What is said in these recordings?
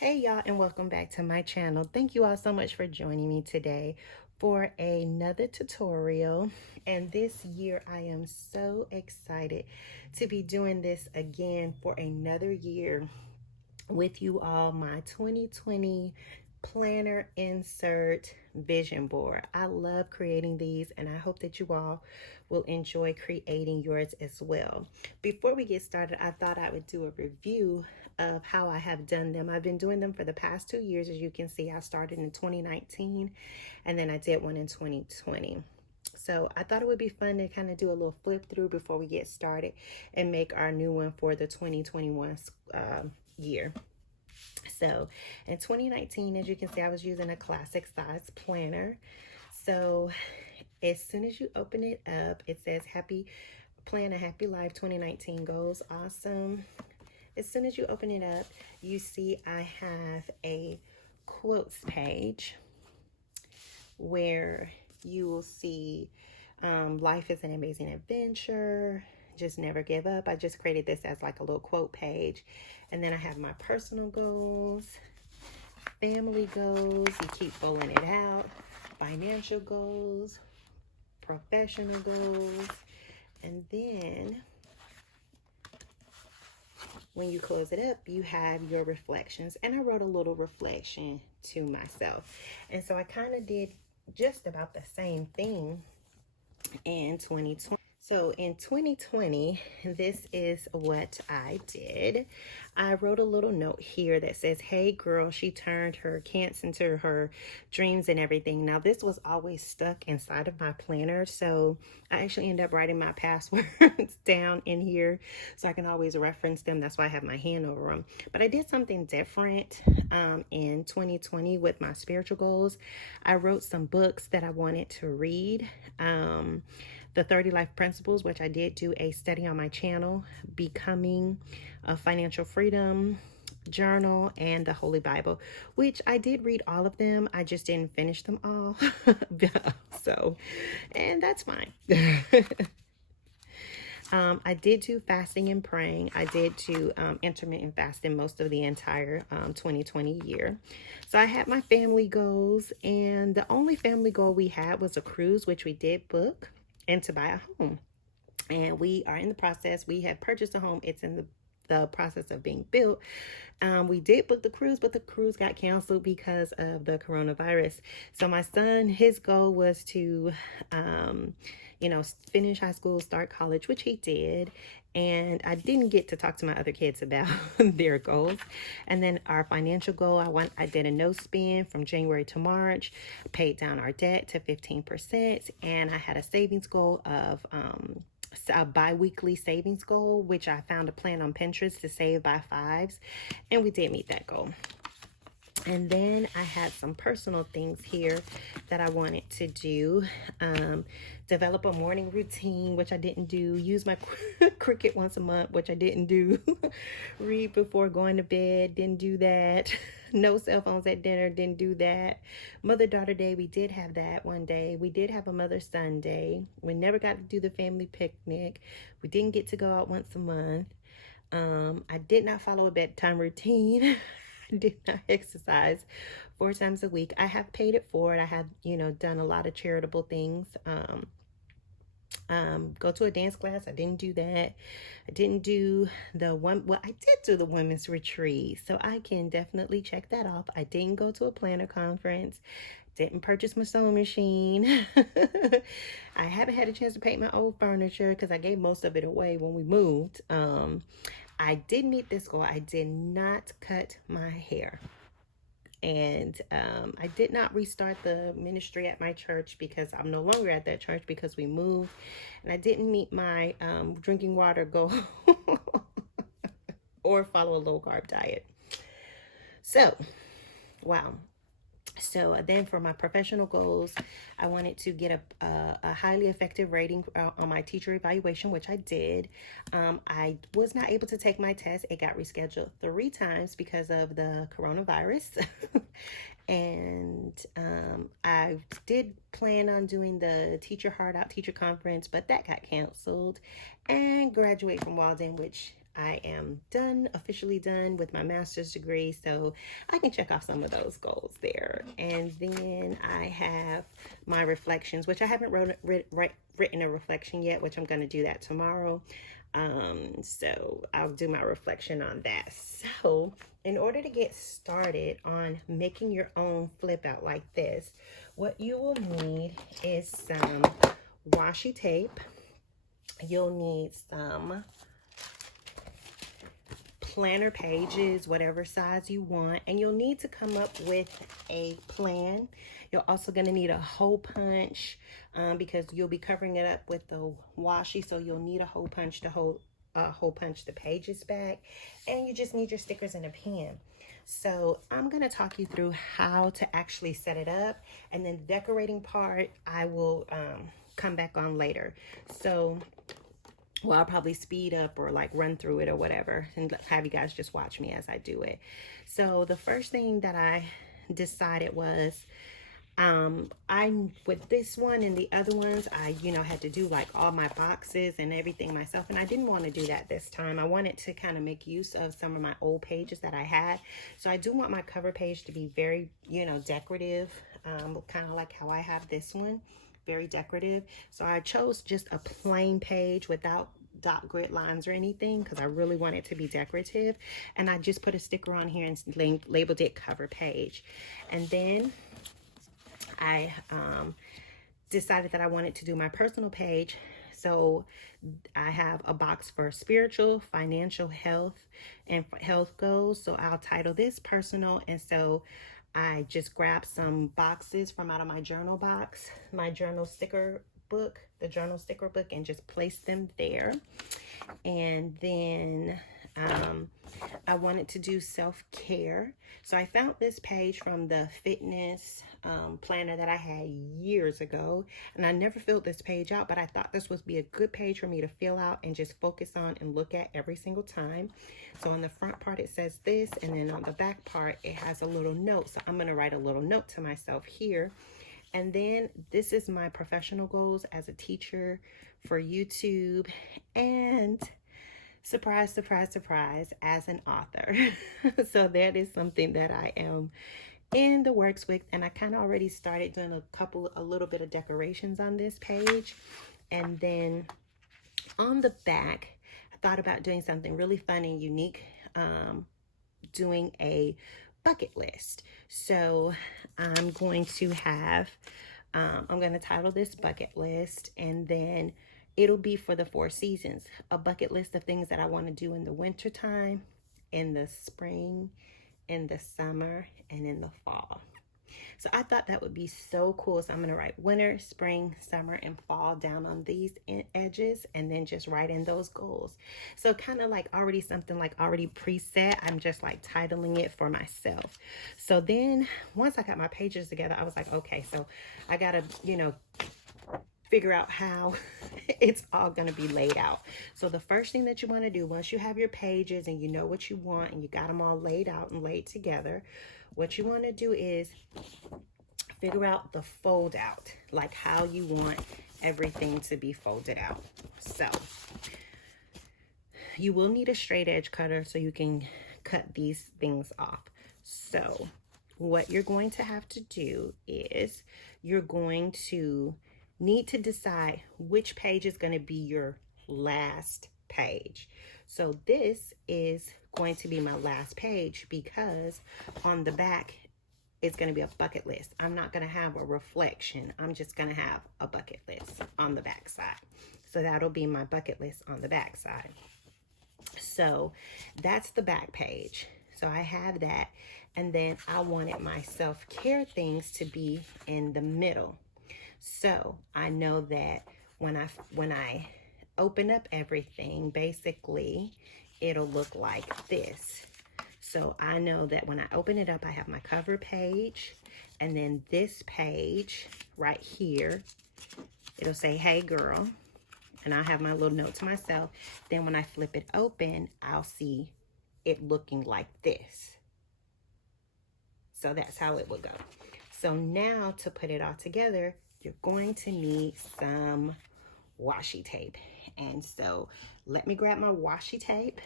Hey y'all, and welcome back to my channel. Thank you all so much for joining me today for another tutorial. And this year I am so excited to be doing this again for another year with you all, my 2020 planner insert vision board. I love creating these, and I hope that you all will enjoy creating yours as well. Before we get started, I thought I would do a review of how I have done them. I've been doing them for the past 2 years. As you can see, I started in 2019 and then I did one in 2020. So I thought it would be fun to kind of do a little flip through before we get started and make our new one for the 2021 year. So in 2019, as you can see, I was using a classic size planner. So as soon as you open it up, it says Plan a Happy Life 2019 Goals. Awesome. As soon as you open it up, you see I have a quotes page where you will see life is an amazing adventure, just never give up. I just created this as like a little quote page. And then I have my personal goals, family goals, you keep rolling it out, financial goals, professional goals, and then when you close it up, you have your reflections. And I wrote a little reflection to myself. And so I kind of did just about the same thing in 2020. So in 2020, this is what I did. I wrote a little note here that says, hey girl, she turned her cancer into her dreams and everything. Now this was always stuck inside of my planner. So I actually end up writing my passwords down in here so I can always reference them. That's why I have my hand over them. But I did something different in 2020 with my spiritual goals. I wrote some books that I wanted to read. The 30 Life Principles, which I did do a study on my channel, Becoming a Financial Freedom Journal, and the Holy Bible, which I did read all of them. I just didn't finish them all. So, and that's fine. I did do fasting and praying. I did do intermittent fasting most of the entire 2020 year. So I had my family goals, and the only family goal we had was a cruise, which we did book, and to buy a home. And we are in the process. We have purchased a home. It's in the process of being built. We did book the cruise, but the cruise got canceled because of the coronavirus. So my son, his goal was to, finish high school, start college, which he did. And I didn't get to talk to my other kids about their goals. And then our financial goal, I did a no spend from January to March, paid down our debt to 15%. And I had a savings goal of, a bi-weekly savings goal, which I found a plan on Pinterest to save by fives, and we did meet that goal. And then I had some personal things here that I wanted to do. Develop a morning routine, which I didn't do. Use my Cricket once a month, which I didn't do. Read before going to bed, didn't do that. No cell phones at dinner, didn't do that. Mother-daughter day, we did have that one day. We did have a Mother's Day. We never got to do the family picnic. We didn't get to go out once a month. I did not follow a bedtime routine. Did not exercise 4 times a week. I have paid it forward. I have, done a lot of charitable things. Go to a dance class. I didn't do that. I didn't do I did do the women's retreat. So I can definitely check that off. I didn't go to a planner conference. Didn't purchase my sewing machine. I haven't had a chance to paint my old furniture because I gave most of it away when we moved. I did meet this goal. I did not cut my hair. And I did not restart the ministry at my church because I'm no longer at that church because we moved. And I didn't meet my drinking water goal or follow a low carb diet. So, wow. So then for my professional goals, I wanted to get a highly effective rating on my teacher evaluation, which I did. I was not able to take my test. It got rescheduled 3 times because of the coronavirus. And I did plan on doing the Teacher Heart Out Teacher Conference, but that got canceled. And graduate from Walden, which I am done, officially done with my master's degree, so I can check off some of those goals there. And then I have my reflections, which I haven't written a reflection yet, which I'm going to do that tomorrow. So I'll do my reflection on that. So in order to get started on making your own flip out like this, what you will need is some washi tape. You'll need some planner pages, whatever size you want, and you'll need to come up with a plan. You're also going to need a hole punch because you'll be covering it up with the washi, so you'll need a hole punch to hole punch the pages back, and you just need your stickers and a pen. So I'm going to talk you through how to actually set it up, and then the decorating part I will come back on later. So well, I'll probably speed up or like run through it or whatever and have you guys just watch me as I do it. So the first thing that I decided was with this one and the other ones, I had to do like all my boxes and everything myself, and I didn't want to do that this time. I wanted to kind of make use of some of my old pages that I had. So I do want my cover page to be very decorative, kind of like how I have this one, very decorative. So I chose just a plain page without dot grid lines or anything because I really want it to be decorative, and I just put a sticker on here and labeled it cover page. And then I decided that I wanted to do my personal page. So I have a box for spiritual, financial, health, and health goals. So I'll title this personal. And so I just grabbed some boxes from out of my journal box, my journal sticker book, the journal sticker book, and just placed them there. And then I wanted to do self-care. So I found this page from the fitness planner that I had years ago, and I never filled this page out, but I thought this would be a good page for me to fill out and just focus on and look at every single time. So on the front part it says this, and then on the back part it has a little note. So I'm going to write a little note to myself here. And then this is my professional goals as a teacher for YouTube, and surprise, surprise, surprise, as an author. So that is something that I am in the works with, and I kind of already started doing a little bit of decorations on this page. And then on the back, I thought about doing something really fun and unique, doing a bucket list. So I'm going to title this bucket list, and then it'll be for the 4 seasons, a bucket list of things that I want to do in the winter time, in the spring, in the summer, and in the fall. So I thought that would be so cool. So I'm going to write winter, spring, summer, and fall down on these edges, and then just write in those goals. So kind of like already something like already preset. I'm just like titling it for myself. So then once I got my pages together, I was like, okay, so I got to, figure out how it's all going to be laid out. So the first thing that you want to do, once you have your pages and you know what you want and you got them all laid out and laid together, what you want to do is figure out the fold out, like how you want everything to be folded out. So you will need a straight edge cutter so you can cut these things off. So what you're going to have to do is you're going to need to decide which page is going to be your last page. So this is going to be my last page because on the back it's going to be a bucket list. I'm not going to have a reflection. I'm just going to have a bucket list on the back side. So that'll be my bucket list on the back side. So that's the back page. So I have that. And then I wanted my self-care things to be in the middle. So I know that when I open up everything, basically it'll look like this. So I know that when I open it up, I have my cover page, and then this page right here, it'll say, hey girl, and I'll have my little note to myself. Then when I flip it open, I'll see it looking like this. So that's how it will go. So now to put it all together, you're going to need some washi tape. And so let me grab my washi tape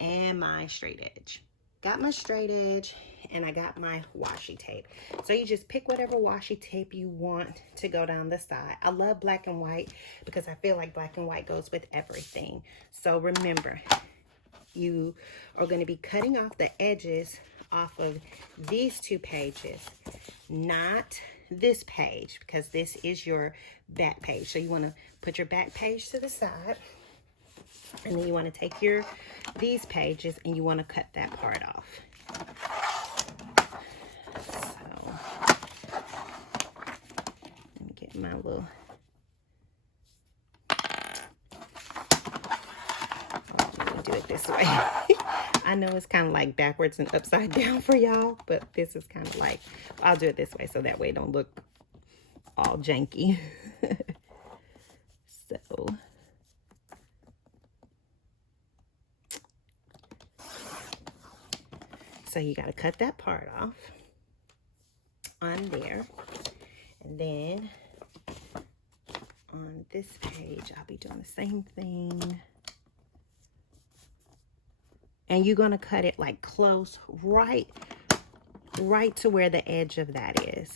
and my straight edge. Got my straight edge and I got my washi tape. So you just pick whatever washi tape you want to go down the side. I love black and white because I feel like black and white goes with everything. So remember, you are going to be cutting off the edges off of these 2 pages, not this page, because this is your back page. So you want to put your back page to the side, and then you want to take these pages and you want to cut that part off. So let me get my little, let me do it this way. I know it's kind of like backwards and upside down for y'all, but this is kind of like, I'll do it this way so that way it don't look all janky. So you got to cut that part off on there. And then on this page, I'll be doing the same thing. And you're going to cut it like close, right to where the edge of that is.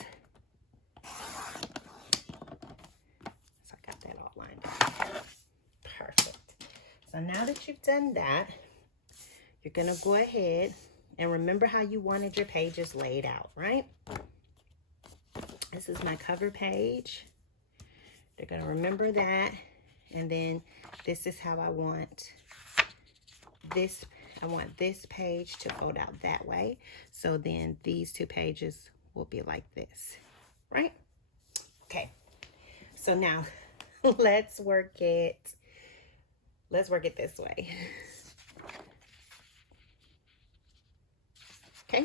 So I got that all lined up. Perfect. So now that you've done that, you're going to go ahead and remember how you wanted your pages laid out, right? This is my cover page. They're going to remember that. And then this is how I want this. I want this page to fold out that way. So then these 2 pages will be like this, right? Okay. So now let's work it. Let's work it this way. Okay,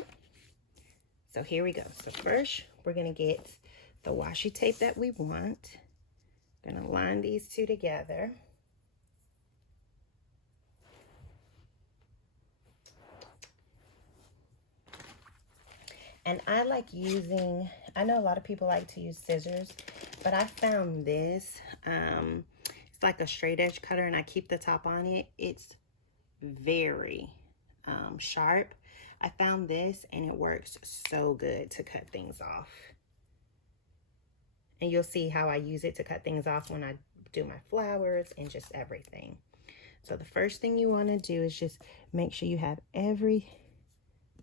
so here we go. So first, we're going to get the washi tape that we want. Going to line these 2 together. And I like using, I know a lot of people like to use scissors, but I found this. It's like a straight edge cutter, and I keep the top on it. It's very sharp. I found this and it works so good to cut things off. And you'll see how I use it to cut things off when I do my flowers and just everything. So the first thing you want to do is just make sure you have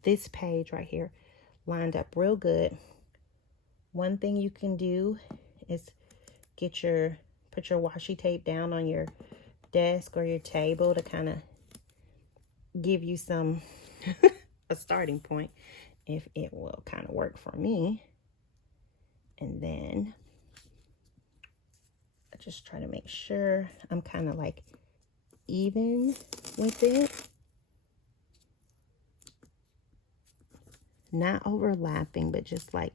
this page right here lined up real good. One thing you can do is put your washi tape down on your desk or your table to kind of give you some a starting point, if it will kind of work for me. And then I just try to make sure I'm kind of like even with it, not overlapping, but just like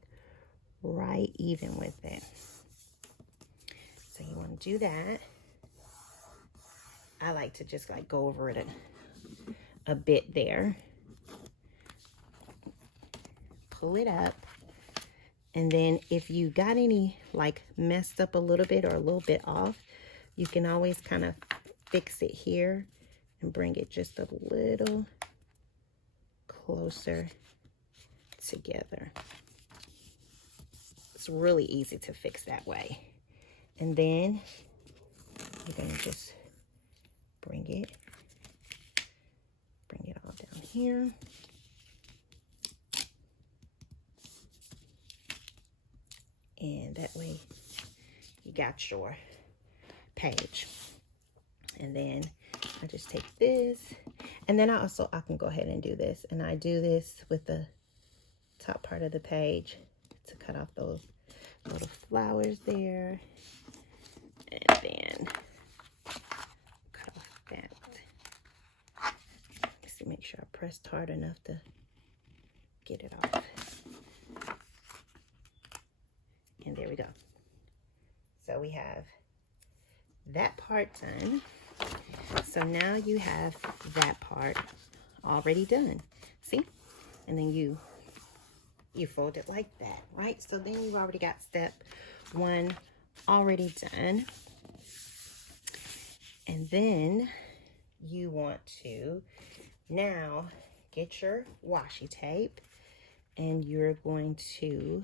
right even with it. So you want to do that. I like to just like go over it a bit there. Pull it up, and then if you got any like messed up a little bit or a little bit off, you can always kind of fix it here and bring it just a little closer together. It's really easy to fix that way. And then you're going to just bring it all down here. And that way you got your page. And then I just take this, and then I can go ahead and do this. And I do this with the top part of the page to cut off those little flowers there. And then cut off that. Just make sure I pressed hard enough to get it off. And there we go. So we have that part done. So now you have that part already done. See? And then you fold it like that, right? So then you've already got step 1 already done. And then you want to now get your washi tape, and you're going to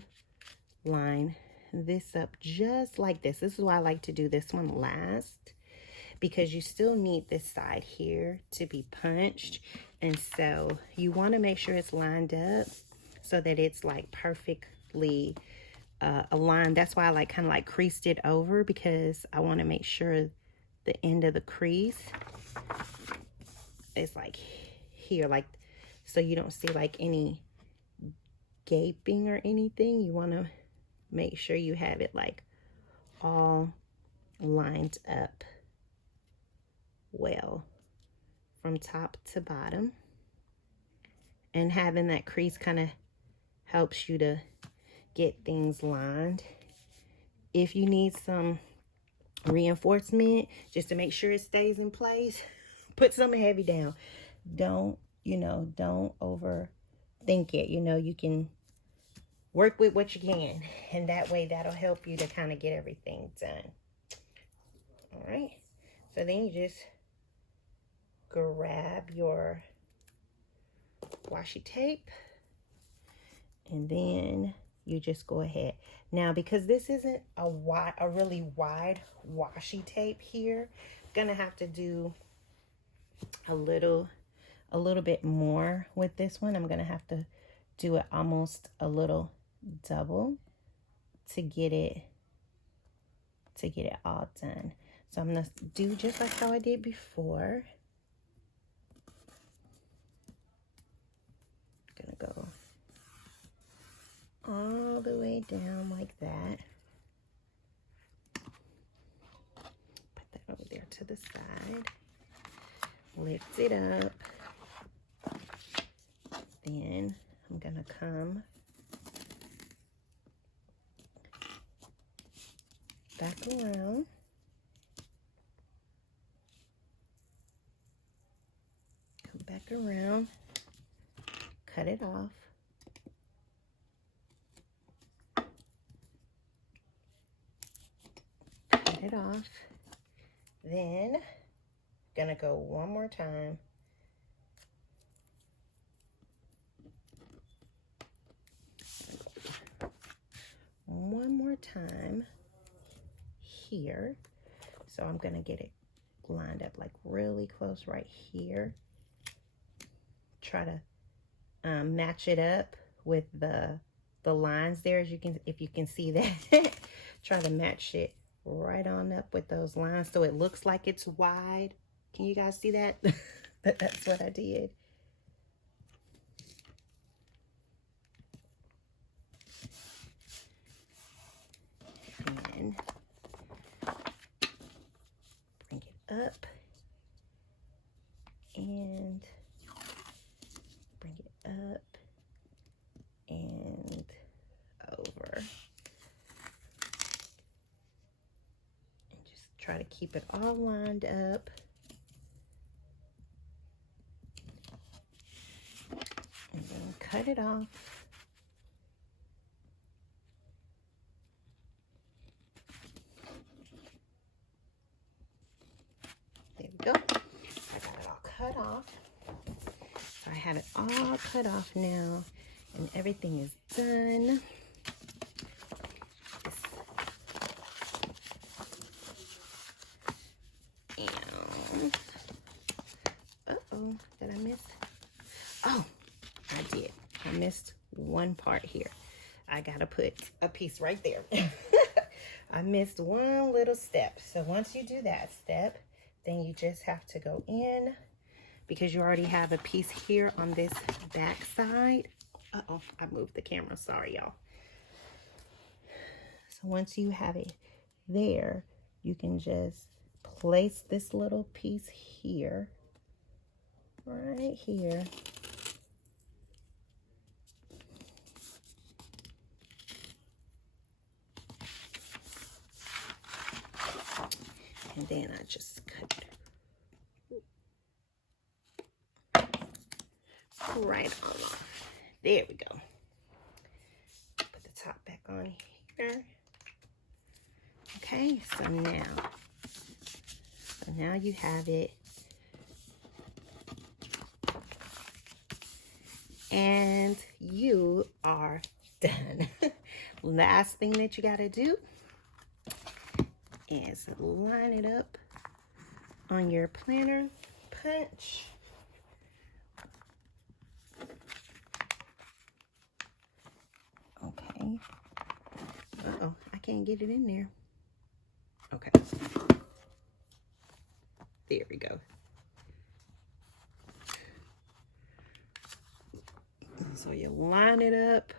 line this up just like this. This is why I like to do this one last, because you still need this side here to be punched. And so you want to make sure it's lined up so that it's like perfectly aligned. That's why I like kind of like creased it over, because I want to make sure the end of the crease is like here, like, so you don't see like any gaping or anything. You want to make sure you have it like all lined up well from top to bottom. And having that crease kind of helps you to get things lined. If you need some reinforcement just to make sure it stays in place, put something heavy down. Don't, don't overthink it. You can work with what you can, and that way that'll help you to kind of get everything done. All right, so then you just grab your washi tape, and then you just go ahead. Now, because this isn't a really wide washi tape here, I'm gonna have to do a little bit more with this one. I'm gonna have to do it almost a little double to get it all done. So I'm gonna do just like how I did before. I'm gonna go all the way down like that. Put that over there to the side. Lift it up. Then I'm gonna come back around. Come back around. Cut it off. Cut it off. Then gonna go one more time. One more time here. So I'm gonna get it lined up like really close right here. Try to match it up with the lines there, if you can see that. Try to match it right on up with those lines so it looks like it's wide. Can you guys see that? That's what I did. And bring it up and bring it up and over. And just try to keep it all lined up. And then cut it off. There we go. I got it all cut off. So I have it all cut off now, and everything is done. And uh-oh, did I miss? Oh, I did. I missed one part here. I gotta put a piece right there. I missed one little step. So once you do that step, then you just have to go in, because you already have a piece here on this back side. Uh-oh, I moved the camera. Sorry, y'all. So once you have it there, you can just place this little piece here, right here. And then I just cut it right on off. There we go. Put the top back on here. Okay, so So now you have it. And you are done. Last thing that you got to do is line it up on your planner punch. Okay. Uh-oh, I can't get it in there. Okay. There we go. So you line it up.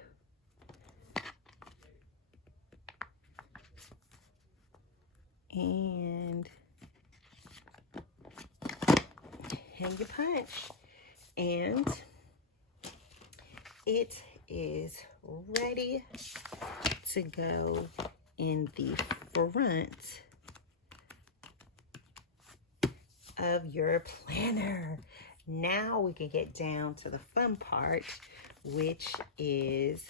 And hang your punch. And it is ready to go in the front of your planner. Now we can get down to the fun part, which is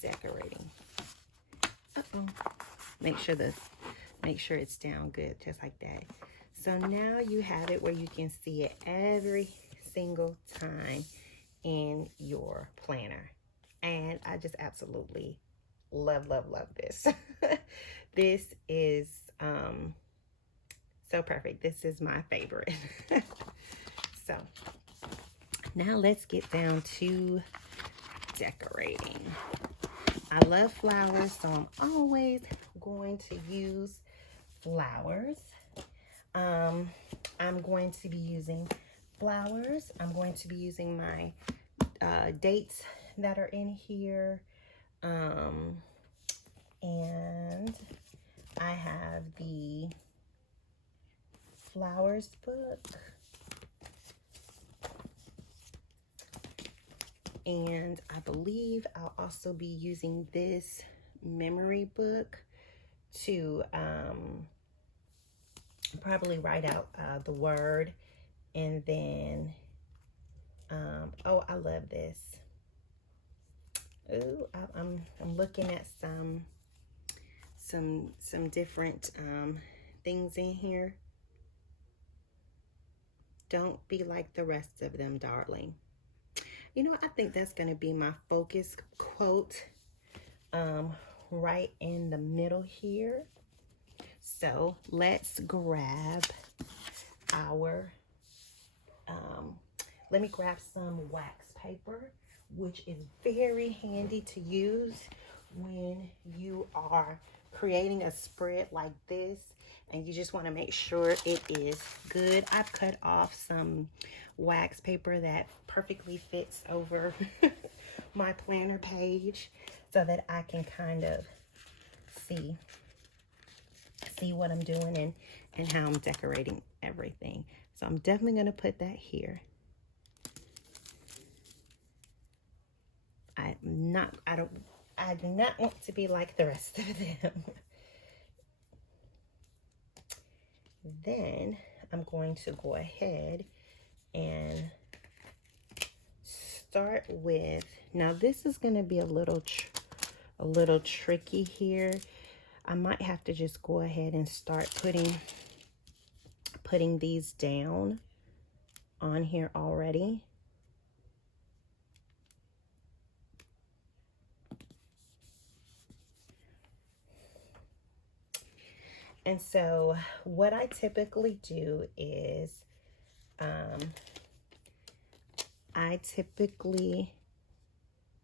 decorating. Uh-oh. Make sure it's down good, just like that. So now you have it where you can see it every single time in your planner. And I just absolutely love this. This is so perfect. This is my favorite. So now let's get down to decorating. I love flowers, so I'm always going to use flowers. I'm going to be using flowers. I'm going to be using my dates that are in here. And I have the flowers book. And I believe I'll also be using this memory book to probably write out the word. And then, oh, I love this. Ooh, I'm looking at some different things in here. Don't be like the rest of them, darling. You know, I think that's going to be my focus quote right in the middle here. So let's grab our, let me grab some wax paper, which is very handy to use when you are creating a spread like this and you just want to make sure it is good. I've cut off some wax paper that perfectly fits over my planner page so that I can kind of see what I'm doing and how I'm decorating everything. So I'm definitely going to put that here. I do not want to be like the rest of them. Then I'm going to go ahead and start with, now this is going to be a little tricky here. I might have to just go ahead and start putting these down on here already. And so what I typically do is I typically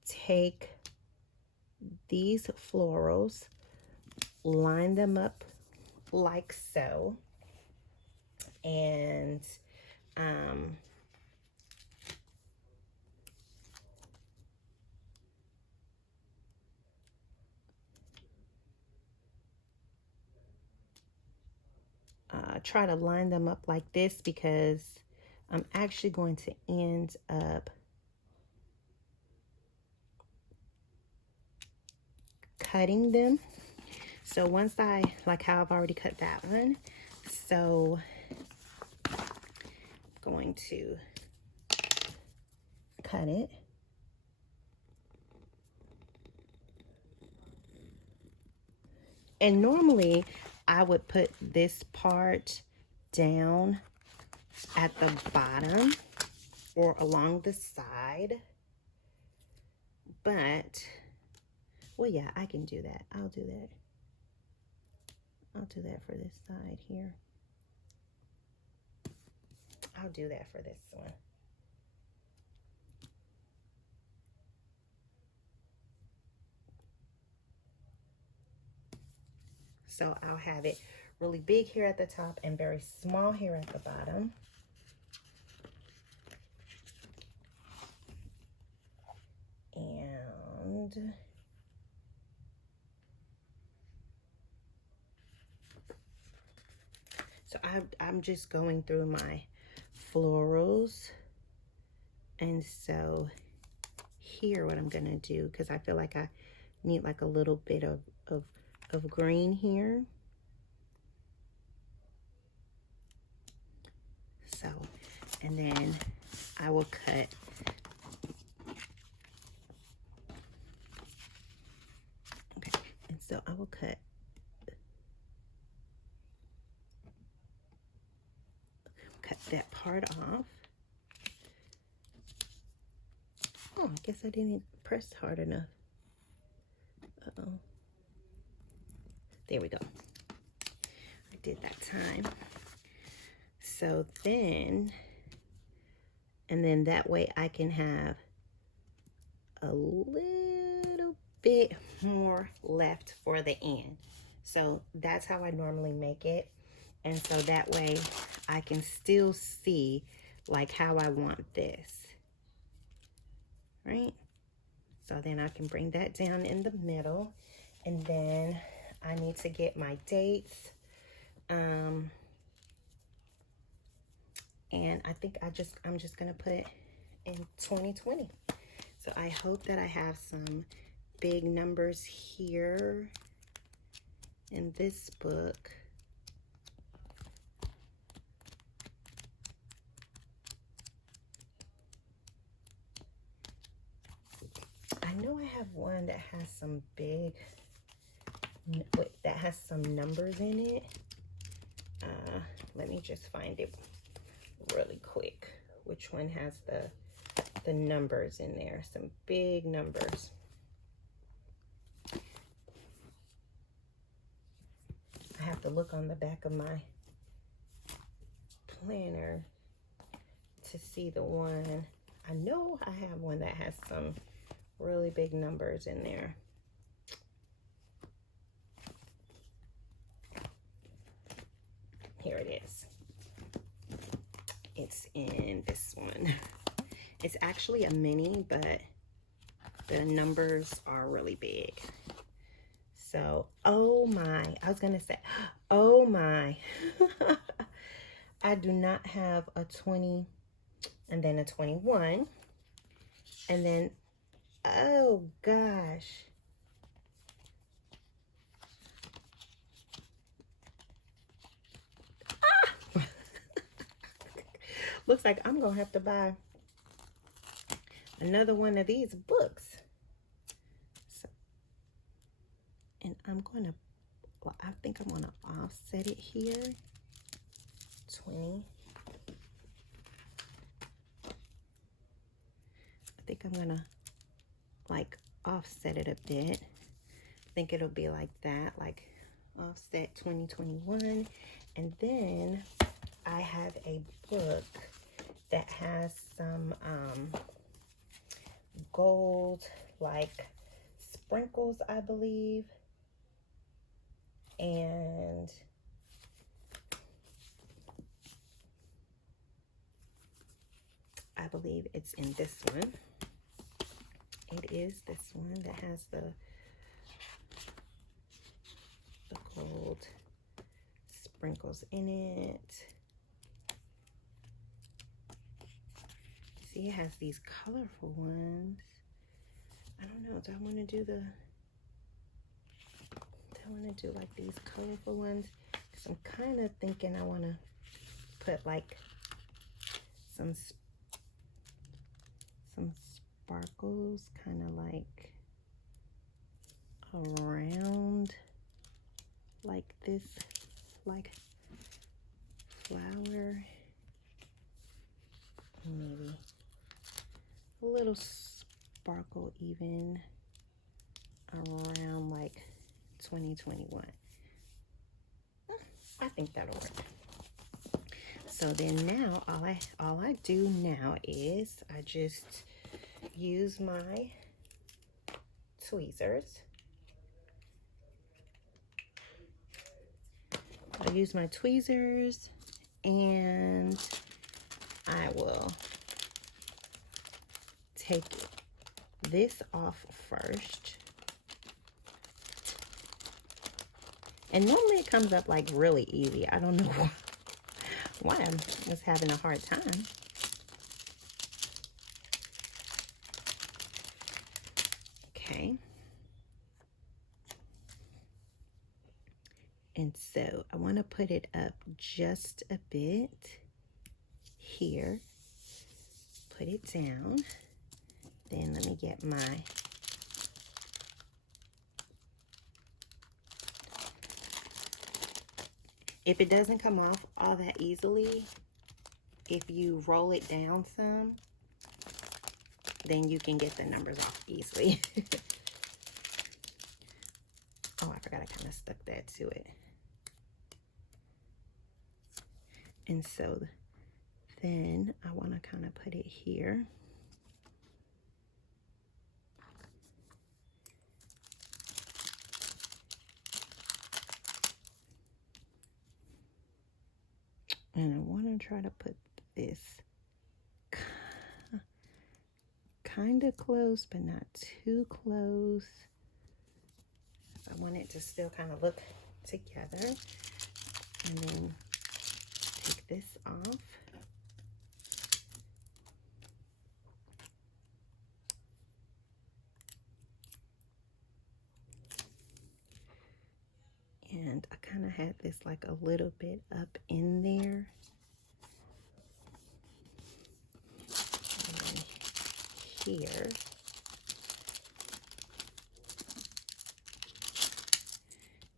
take these florals, line them up like so, and try to line them up like this because I'm actually going to end up cutting them. So once I, like how I've already cut that one, so I'm going to cut it. And normally I would put this part down at the bottom or along the side. But, well, yeah, I can do that. I'll do that. I'll do that for this side here. I'll do that for this one. So I'll have it really big here at the top and very small here at the bottom. And so I'm just going through my florals. And so here what I'm gonna do, because I feel like I need like a little bit of green here. So, and then I will cut and so I will cut that part off. Oh, I guess I didn't press hard enough. Uh-oh. There we go. I did that time. So then, and then that way I can have a little bit more left for the end. So that's how I normally make it. And so that way I can still see like how I want this, right? So then I can bring that down in the middle, and then I need to get my dates. And I think I'm just gonna put in 2020. So I hope that I have some big numbers here in this book. I know I have one that has some big, that has some numbers in it. Let me just find it really quick. Which one has the numbers in there? Some big numbers. I have to look on the back of my planner to see the one. I know I have one that has some really big numbers in there. Here it is. It's in this one. It's actually a mini, but the numbers are really big. So, oh my, I was gonna say, oh my. I do not have a 20 and then a 21. And then, oh gosh. Ah! Looks like I'm gonna have to buy another one of these books. So, and I'm gonna, well, I think I'm gonna offset it here. 20. I think I'm gonna like offset it a bit. I think it'll be like that, like offset 2021. And then I have a book that has some gold like sprinkles, I believe. And I believe it's in this one. It is this one that has the gold sprinkles in it. See, it has these colorful ones. I don't know, do I want to do like these colorful ones? Because I'm kind of thinking I want to put like some sparkles kind of like around like this, like flower, maybe a little sparkle even around like 2021. I think that'll work. So then now all I do now is I just use my tweezers. I use my tweezers and I will take this off first. And normally it comes up like really easy. I don't know why I was having a hard time. Okay. And so I want to put it up just a bit here. Put it down. Then let me get my if it doesn't come off all that easily, if you roll it down some, then you can get the numbers off easily. Oh, I forgot I kind of stuck that to it. And so then I want to kind of put it here. And I want to try to put this kind of close, but not too close. I want it to still kind of look together. And then take this off. And I kind of had this like a little bit up in there. And here.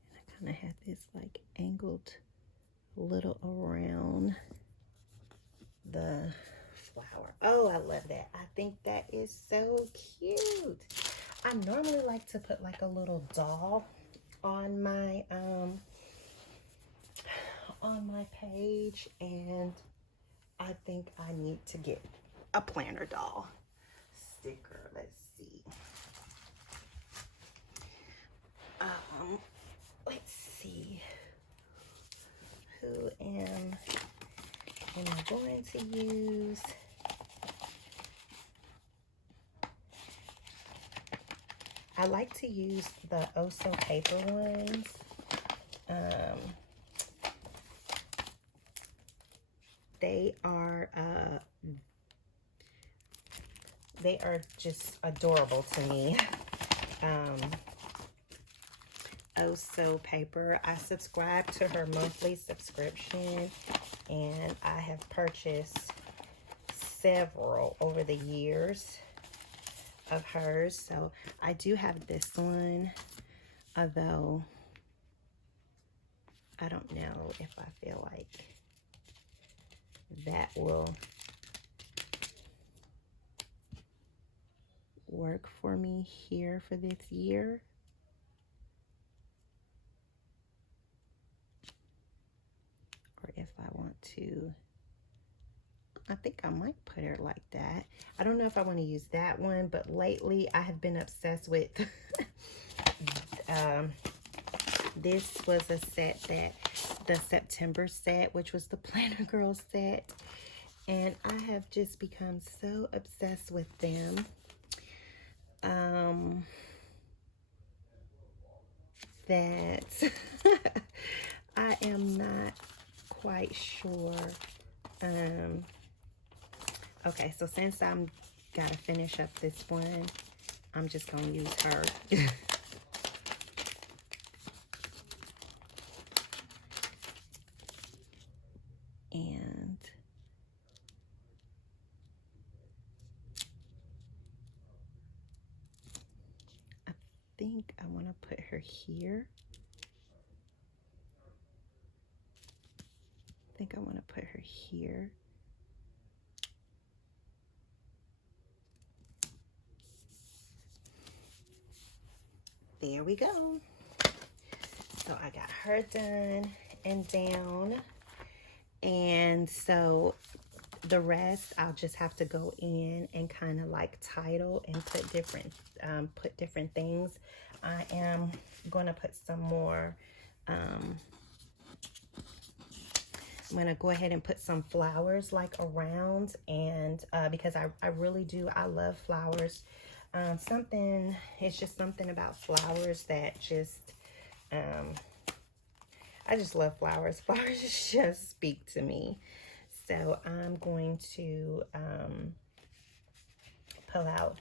And I kind of had this like angled little around the flower. Oh, I love that. I think that is so cute. I normally like to put like a little doll on my page, and I think I need to get a planner doll sticker. Let's see. Let's see. Who am I going to use? I like to use the Oh So Paper ones. They are just adorable to me. Oh So Paper. I subscribe to her monthly subscription, and I have purchased several over the years of hers. So I do have this one, although I don't know if I feel like that will work for me here for this year. Or if I want to, I think I might put her like that. I don't know if I want to use that one, but lately I have been obsessed with this was a set that the September set, which was the Planner Girl set, and I have just become so obsessed with them. That I am not quite sure. Okay, so since I'm gotta finish up this one, I'm just gonna use her. And I think I want to put her here. think I want to put her here. There we go. So I got her done and down. And so the rest, I'll just have to go in and kind of like title and put different things. I am going to put some more, I'm going to go ahead and put some flowers like around, and because I really do, I love flowers. It's just something about flowers that just, I just love flowers. Flowers just speak to me. So I'm going to pull out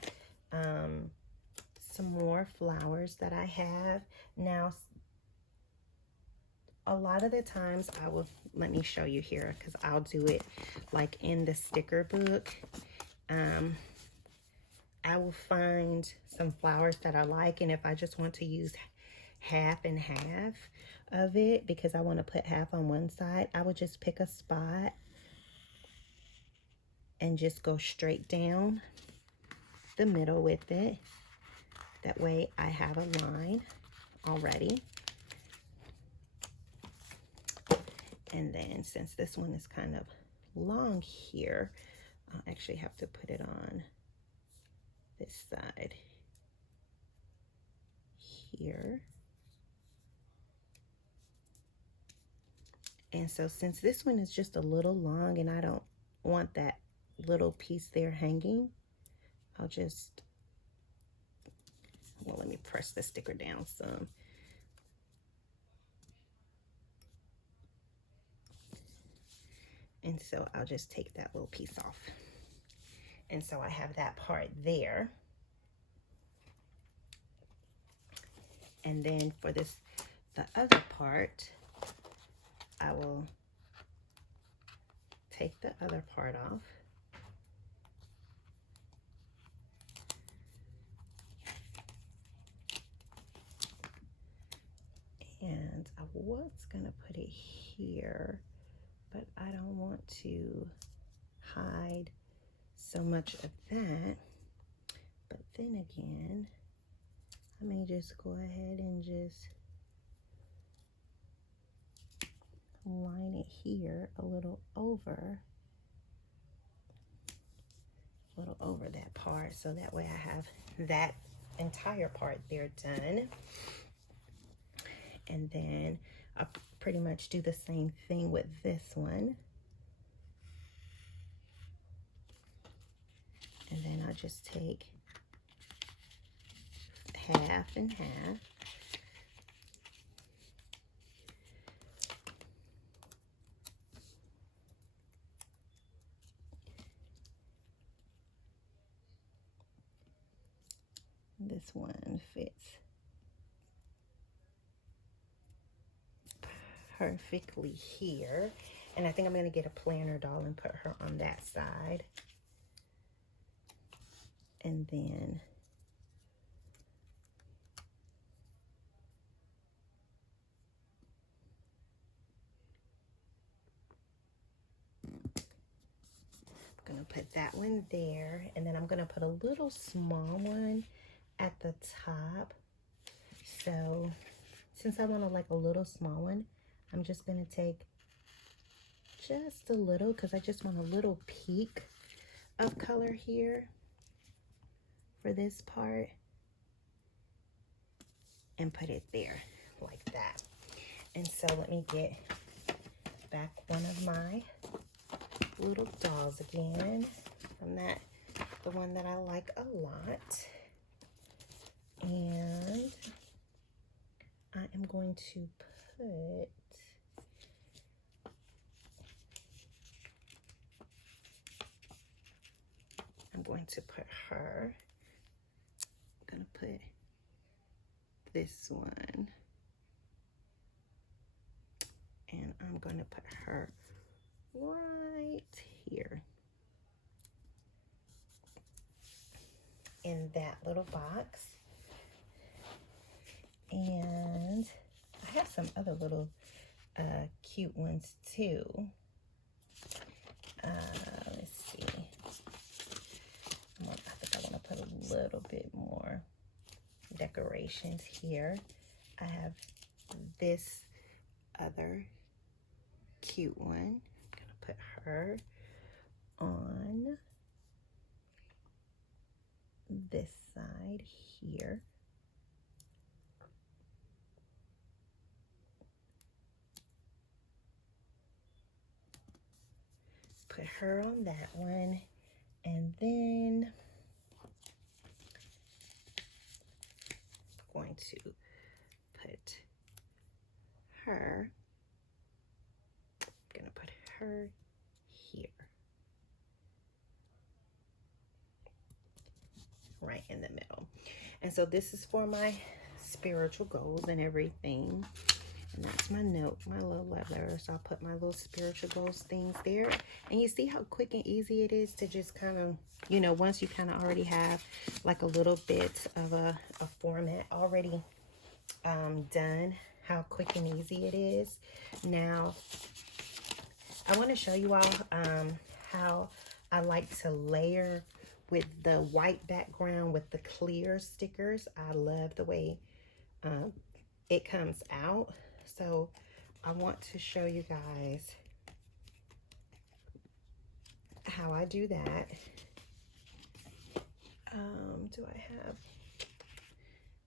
some more flowers that I have. Now, a lot of the times I will, let me show you here, because I'll do it like in the sticker book. I will find some flowers that I like, and if I just want to use half and half of it because I want to put half on one side, I would just pick a spot and just go straight down the middle with it. That way I have a line already. And then since this one is kind of long here, I'll actually have to put it on this side here. And so since this one is just a little long and I don't want that little piece there hanging, I'll just, well, let me press the sticker down some. And so I'll just take that little piece off. And so I have that part there. And then for this, the other part, I will take the other part off. And I was gonna put it here, but I don't want to hide so much of that. But then again, I may just go ahead and just line it here a little over that part, so that way I have that entire part there done. And then I'll pretty much do the same thing with this one. And then I'll just take half and half. This one fits perfectly here. And I think I'm going to get a planner doll and put her on that side. And then I'm going to put that one there. And then I'm going to put a little small one at the top. So since I want to like a little small one, I'm just going to take just a little, because I just want a little peak of color here for this part, and put it there like that. And so let me get back one of my little dolls again, from that, the one that I like a lot. And I am going to put, her, I'm going to put this one, and I'm going to put her right here in that little box. And I have some other little cute ones too. Let's see. I think I want to put a little bit more decorations here. I have this other cute one. I'm gonna put her on this side here. Put her on that one, and then I'm going to put her, I'm gonna put her here, right in the middle. And so this is for my spiritual goals and everything. And that's my note, my little letter. So I'll put my little spiritual goals things there. And you see how quick and easy it is to just kind of, you know, once you kind of already have like a little bit of a format already done, how quick and easy it is. Now, I want to show you all how I like to layer with the white background with the clear stickers. I love the way it comes out. So I want to show you guys how I do that. Do I have?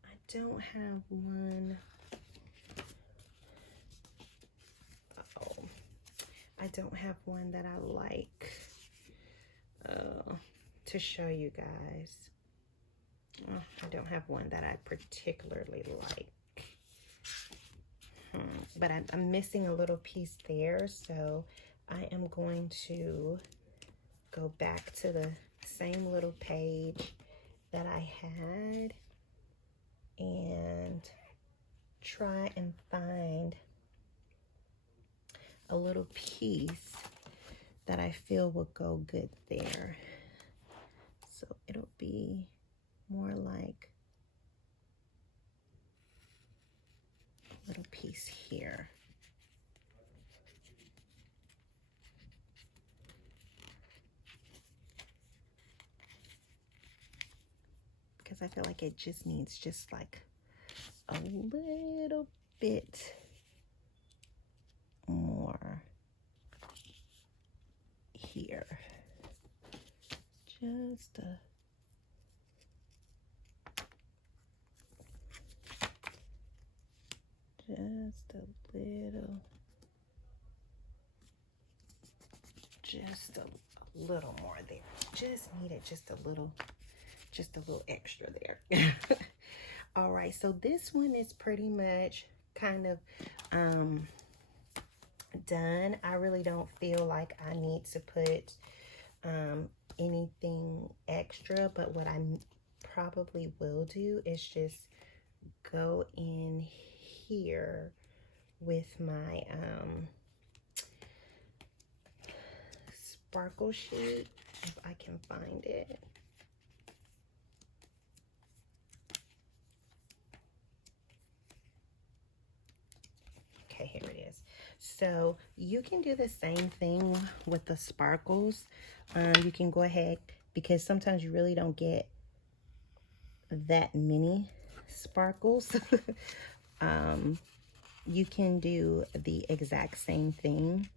I don't have one. Uh-oh. I don't have one that I like to show you guys. I don't have one that I particularly like. But I'm missing a little piece there, so I am going to go back to the same little page that I had and try and find a little piece that I feel will go good there. So it'll be more like little piece here. Because I feel like it just needs just like a little bit more here. Just a little more there. Just needed just a little extra there. All right, so this one is pretty much kind of done. I really don't feel like I need to put anything extra, but what I probably will do is just go in here with my sparkle sheet, if I can find it. Okay, here it is. So you can do the same thing with the sparkles. You can go ahead, because sometimes you really don't get that many sparkles. You can do the exact same thing.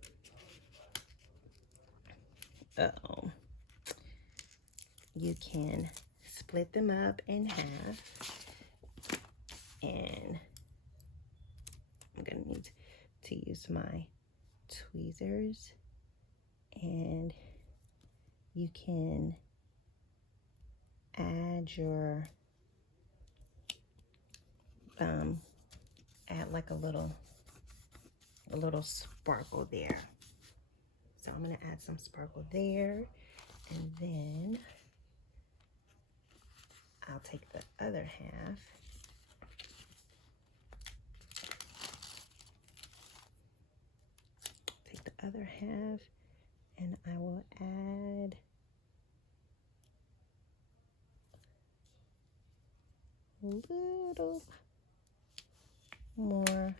You can split them up in half, and I'm gonna need to use my tweezers, and you can add your add like a little sparkle there. So I'm gonna add some sparkle there, and then I'll take the other half. Take the other half, and I will add a little more,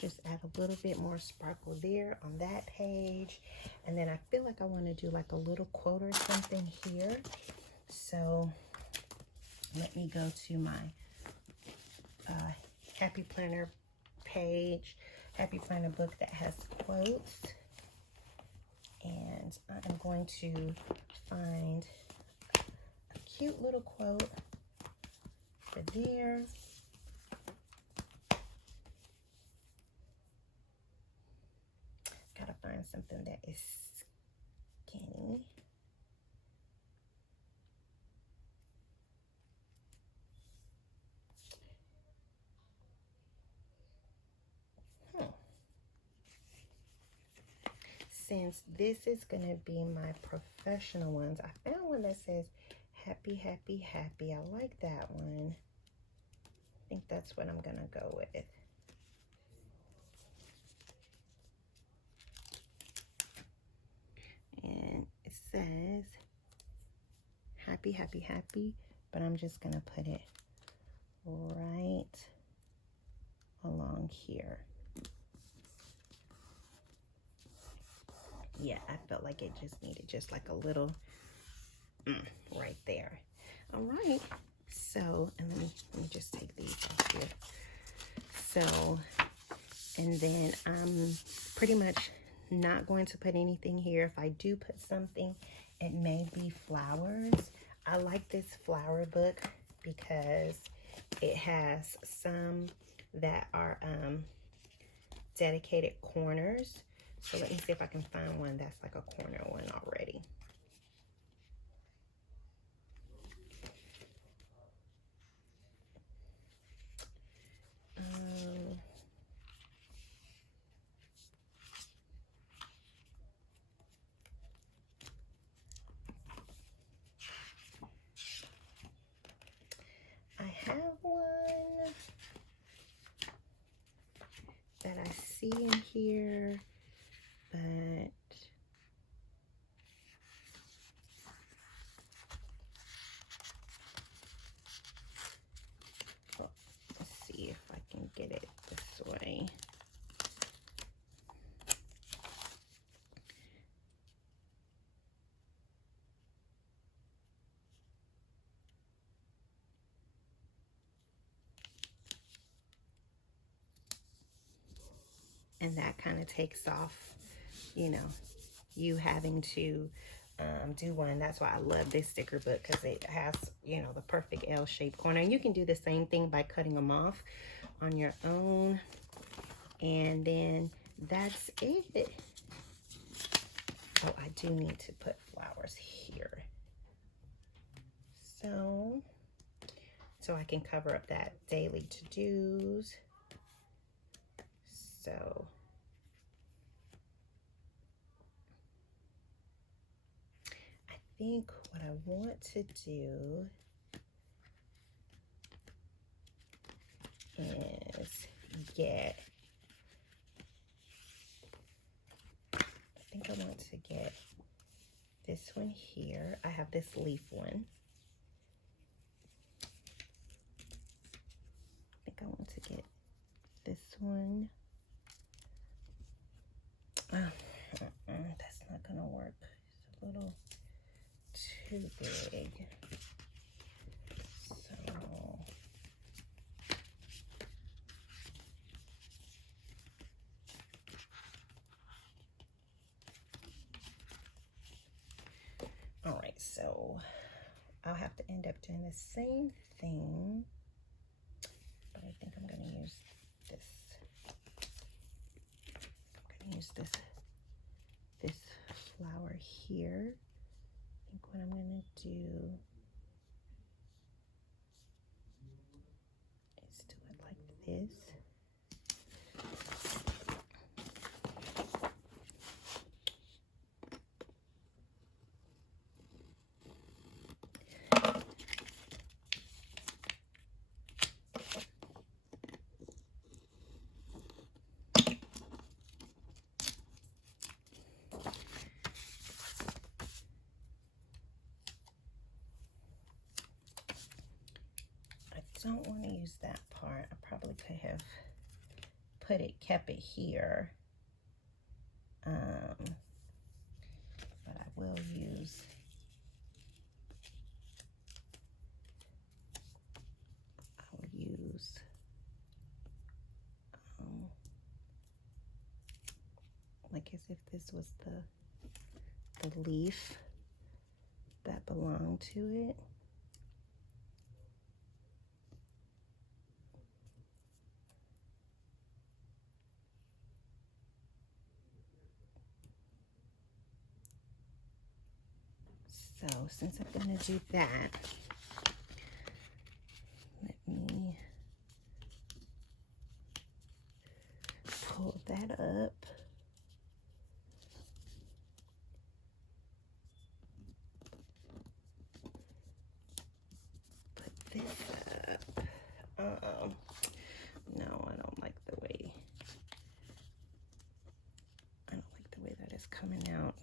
Just add a little bit more sparkle there on that page. And then I feel like I want to do like a little quote or something here. So let me go to my Happy Planner page, Happy Planner book that has quotes. And I'm going to find a cute little quote for there. Gotta find something that is skinny. Since this is going to be my professional ones, I found one that says happy, happy, happy. I like that one. I think that's what I'm going to go with. And it says happy, happy, happy, but I'm just going to put it right along here. Yeah, I felt like it just needed just like a little right there. All right, so, and let me just take these off here. So, and then I'm pretty much not going to put anything here. If I do put something, it may be flowers. I like this flower book because it has some that are dedicated corners. So let me see if I can find one that's like a corner one already. I have one that I see in here, but let's see if I can get it this way. And that kind of takes off, you know, you having to do one. That's why I love this sticker book, because it has, you know, the perfect L-shaped corner. And you can do the same thing by cutting them off on your own. And then that's it. Oh, I do need to put flowers here. So I can cover up that daily to-dos. So I think what I want to do is get, I think I want to get this one here. I have this leaf one. I think I want to get this one. Oh, that's not gonna work. It's a little too big. So all right, so I'll have to end up doing the same thing, but I think I'm gonna use this. I'm gonna use this flower here. I think what I'm gonna do is do it like this. I don't want to use that part. I probably could have kept it here. But I will use like as if this was the leaf that belonged to it. So since I'm going to do that, let me pull that up. Put this up. No, I don't like the way that is coming out.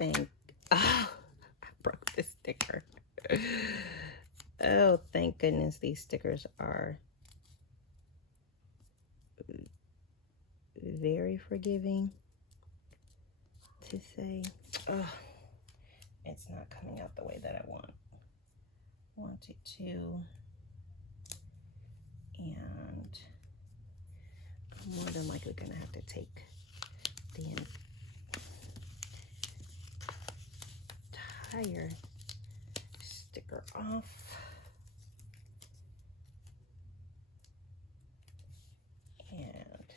I broke the sticker. Oh, thank goodness these stickers are very forgiving to say. Oh, it's not coming out the way that I want it to. And I'm more than likely gonna have to take the entire sticker off. And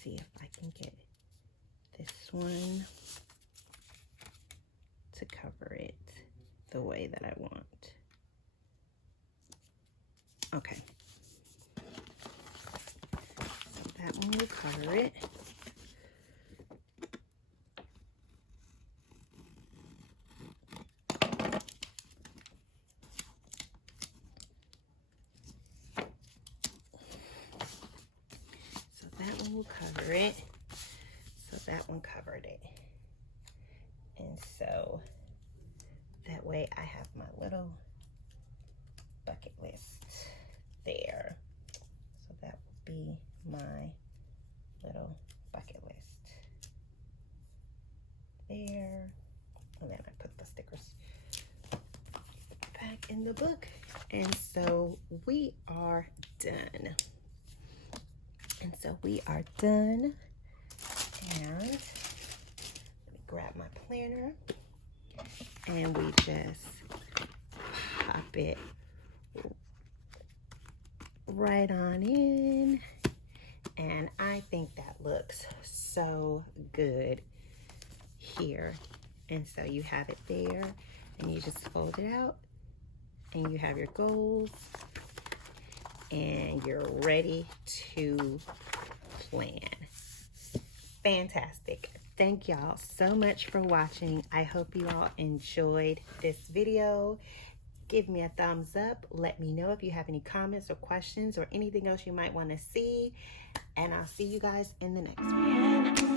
see if I can get this one to cover it the way that I want. Okay. So that one will cover it. So that one will cover it. So that one covered it. And so that way I have my little bucket list there. So that will be my little bucket list there. And then I put the stickers back in the book. And so we are done. And And let me grab my planner and we just pop it right on in. And I think that looks so good here. And so you have it there and you just fold it out and you have your goals and you're ready to plan. Fantastic. Thank y'all so much for watching. I hope you all enjoyed this video. Give me a thumbs up. Let me know if you have any comments or questions or anything else you might want to see. And I'll see you guys in the next one.